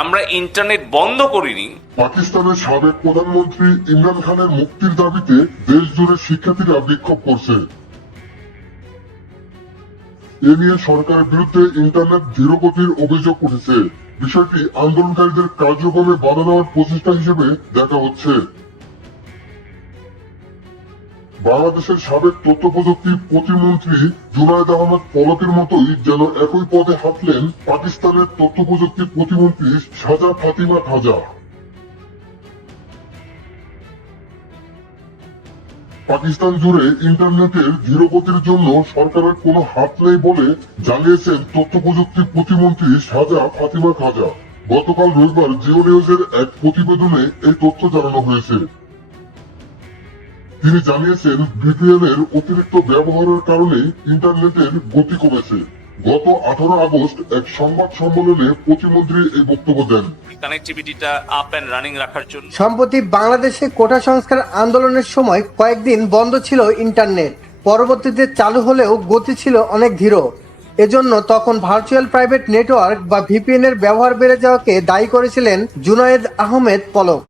আমরা ইন্টারনেট বন্ধ করিনি। পাকিস্তানের সাবেক প্রধানমন্ত্রী ইমরান খানের মুক্তির দাবিতে দেশ জুড়ে শিক্ষার্থীরা বিক্ষোভ করছে। এ নিয়ে সরকারের বিরুদ্ধে ইন্টারনেট ধীরগতির অভিযোগ উঠেছে। বিষয়টি আন্দোলনকারীদের কার্যক্রমে বাধা দেওয়ার প্রচেষ্টা হিসেবে দেখা হচ্ছে। বাংলাদেশের সাবেক তথ্য প্রযুক্তি প্রতিমন্ত্রী জুনায়েদ আহমেদ পলকের মতোই যেন একই পথে হাঁটলেন পাকিস্তানের তথ্য প্রযুক্তি প্রতিমন্ত্রী শাহজা ফাতিমা খাজা। পাকিস্তান জুড়ে ইন্টারনেটের ধীরগতির জন্য সরকারের কোনো হাত নেই বলে জানিয়েছেন তথ্য প্রযুক্তি প্রতিমন্ত্রী শাহজা ফাতিমা খাজা। গতকাল রবিবার জিও নিউজের এক প্রতিবেদনে এই তথ্য জানানো হয়েছে। তিনি জানিয়েছেন ভিপিএন এর অতিরিক্ত ব্যবহারের কারণে ইন্টারনেটের গতি কমেছে। গত 18 আগস্ট এক সংবাদ সম্মেলনে প্রতিমন্ত্রী এই বক্তব্য দেন। কানেক্টিভিটিটা আপ এন্ড রানিং রাখার জন্য সম্প্রতি বাংলাদেশে কোটা সংস্কার আন্দোলনের সময় কয়েকদিন বন্ধ ছিল ইন্টারনেট, পরবর্তীতে চালু হলেও গতি ছিল অনেক ধীর। এজন্য তখন ভার্চুয়াল প্রাইভেট নেটওয়ার্ক বা ভিপিএন এর ব্যবহার বেড়ে যাওয়াকে দায়ী করেছিলেন জুনায়েদ আহমেদ পলক।